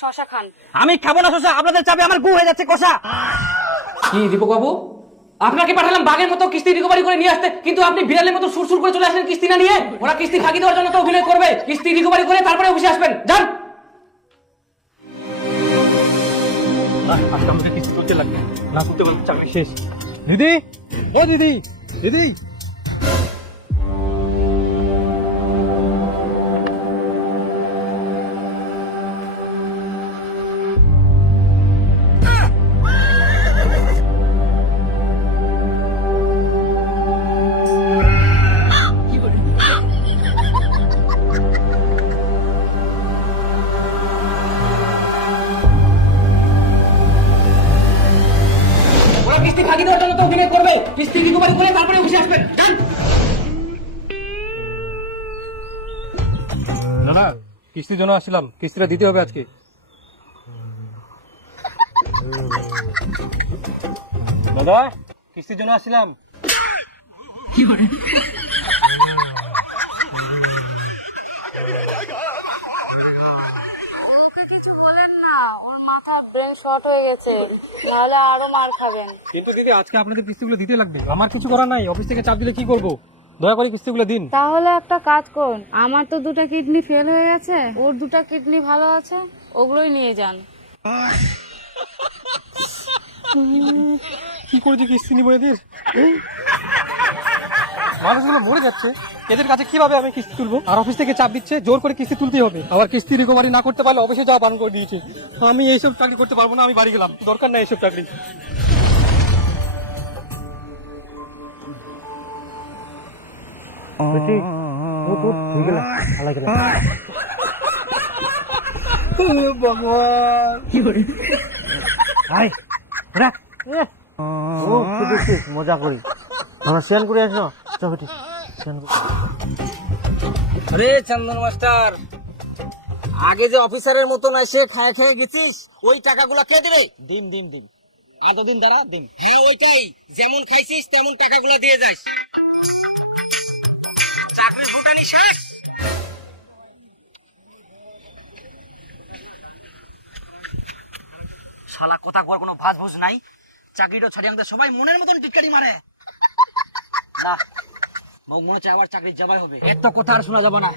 শশা খান। আমি খাবো না শশা, আপনাদের চাপে আমার গু হয়ে যাচ্ছে কষা। কি দীপক বাবু, আপনাকে পাঠালাম বাঘের মতো কিস্তি রিকভারি করে নিয়ে আসতে, কিন্তু আপনি বিড়ালের মতো সুরসুর করে চলে আসলেন কিস্তি না নিয়ে। ওরা কিস্তি ফাঁকি দেওয়ার জন্য তো অভিনয় করবে, কিস্তি রিকভারি করে তারপরে অফিসে আসবেন। যান। আজকে আমাকে কিস্তি তুলতে লাগবে, না তুলতে পারলে চাকরি শেষ। দিদি, ও দিদি, দিদি। কিস্তি ফাঁকি দেওয়ার জন্য তো অভিনয় করবে, কিস্তি রিকভারি করে তারপরে অফিসে আসবেন। যান। না না, কিস্তির জন্য আসছিলাম, কিস্তিটা দিতে হবে আজকে। দাদা, কিস্তির জন্য আসছিলাম। ওকে কিছু বলেন না, ওর মাথা ব্রেন শর্ট হয়ে গেছে, তাহলে আরো মার খাবেন। কিন্তু দিদি আজকে আপনাদের কিস্তিগুলো দিতে লাগবে, আমার কিছু করার নাই। অফিস থেকে চাপ দিলে কি করবো, দয়া করে কিস্তিগুলো দিন। তাহলে একটা কাজ করুন, আমার তো 2টা কিডনি ফেল হয়ে গেছে, ওর 2টা কিডনি ভালো আছে, ওগুলোই নিয়ে যান। কি করেছে কিস্তি নিব এদের? মানুষগুলো মরে যাচ্ছে, এদের কাছে কিভাবে আমি কিস্তি তুলবো? আর অফিস থেকে চাপ দিচ্ছে, জোর করে কিস্তি তুলতে হবে। আবার কিস্তি রিকভারি না করতে পারলে অফিসে যাওয়া বারণ করে দিয়েছে। আমি এইসব চাকরি করতে পারবো না, আমি বাড়ি গেলাম, দরকার নাই এইসব চাকরি। মজা করি আমরা শেয়ার করে আসো। আরে চন্দন মাস্টার, আগে যে অফিসারের মতন এসে খায় খেয়ে গেছিস, ওই টাকাগুলো কে দেবে? দিন দিন দিন, এতদিন দাঁড়া দিন। হ্যাঁ ওইটাই, যেমন খাইছিস তেমন টাকাগুলো দিয়ে যাস। চাকরি ফুটানি শেষ। শালা কথা কর কোনো ভাজ ভুজ নাই, চাকরিটা ছাড়ি আমাদের সবাই মনের মতন টিটকারি মারে না। মনে হচ্ছে আবার চাকরি জবাই হবে, এত কথা আর শোনা যাবে না।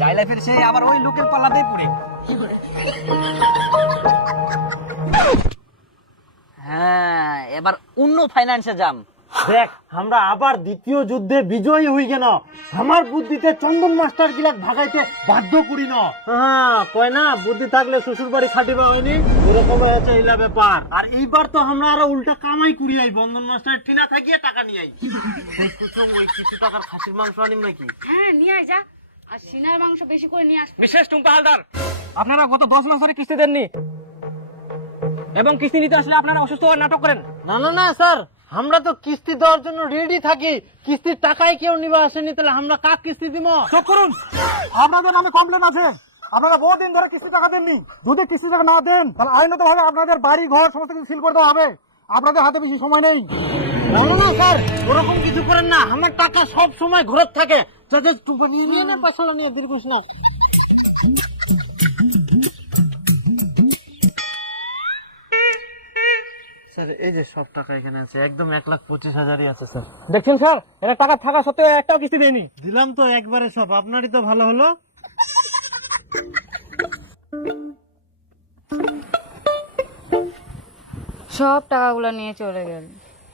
যাইলা ফির সে আবার ওই লোকের পাল্লাতেই পড়ে। হ্যাঁ, এবার অন্য ফাইন্যান্সে যাম। দেখ আমরা আবার দ্বিতীয় যুদ্ধে বিজয়ী হই কেন, আমার বুদ্ধিতে চন্দন মাস্টার গিলাক ভাগাইতে বাধ্য করি না। হ্যাঁ কয় না, বুদ্ধি থাকলে শ্বশুর বাড়ি খাটিবা হয়নি, এরকম হয়েছে এইলা ব্যাপার। আর এইবার তো আমরা আরো উল্টা কামাই করি আই, বন্ধন মাস্টার টিনা থাকিয়ে টাকা নিয়ে আই। ওই কিছু টাকার খাসির মাংস আনিম নাকি? হ্যাঁ নিয়ে আয় যা, আর সিনার মাংস বেশি করে নিয়ে আসবে। বিশেষ টুম্পা হালদার, আপনারা গত 10 মাস ধরে কিস্তি দেননি, এবং কিস্তি নিতে আসলে আপনারা অসুস্থ হওয়ার নাটক করেন। না না না স্যার, আমরা তো কিস্তি দেওয়ার জন্য রেডি থাকি, কিস্তির টাকাই কেউ নিবা আসেনি, তাহলে আমরা কাক কিস্তি দিব? চুপ করুন, আপনাদের নামে কমপ্লেন আছে, আপনারা বহুদিন ধরে কিস্তি টাকা দেননি। যদি কিস্তি টাকা না দেন তাহলে আইনত ভাবে আপনাদের বাড়ি ঘর সমস্ত কিছু সিল করতে হবে, আপনাদের হাতে বেশি সময় নেই। বলো না স্যার, ওরকম কিছু করেন না, আমার টাকা সব সময় ঘুরে থাকে। নিয়ে না পাশালা নিয়ে দীর্ঘ না। স্যার এই যে সব টাকা এখানে আছে, একদম 1,25,000 আছে স্যার। দেখছেন স্যার, এটা টাকা থাকা সত্ত্বেও একটাও কিস্তি দেয়নি। দিলাম তো একবারে সব, আপনারই তো ভালো হলো। সব টাকাগুলো নিয়ে চলে গেল।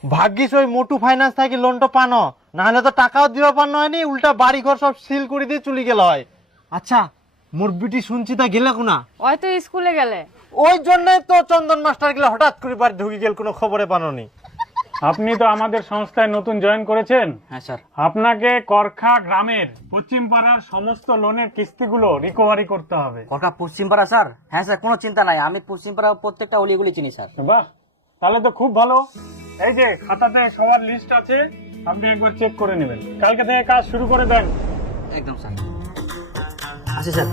ভাগ্যিস ওই মোটু ফাইন্যান্স থেকে লোনটা পানো, নাহলে তো টাকাও দিবা পানো হয়নি, উল্টা বাড়ি ঘর সব সিল করে দিয়ে চলে গেল হয়। আচ্ছা মোর বিটি শুনছি তা গেলে কোনা? ওই তো স্কুলে গেলে। ওই জন্য তো চন্দন মাস্টার গেলে হঠাৎ করে বাড়ি ঢুকে গেল, কোনো খবরে পানোনি। আপনি তো আমাদের সংস্থায় নতুন জয়েন করেছেন। হ্যাঁ স্যার। আপনাকে করখা গ্রামের পশ্চিম পাড়ার সমস্ত লোনের কিস্তিগুলো রিকভারি করতে হবে। কলকা পশ্চিমপাড়া স্যার? হ্যাঁ স্যার, কোনো চিন্তা নাই, আমি পশ্চিমপাড়া প্রত্যেকটা অলিগুলি চিনি স্যার। বাহ, তাহলে তো খুব ভালো। এই যে খাতাতে সবার লিস্ট আছে, আপনি একবার চেক করে নেবেন, কালকে থেকে কাজ শুরু করে দেন। একদম স্যার। আচ্ছা স্যার।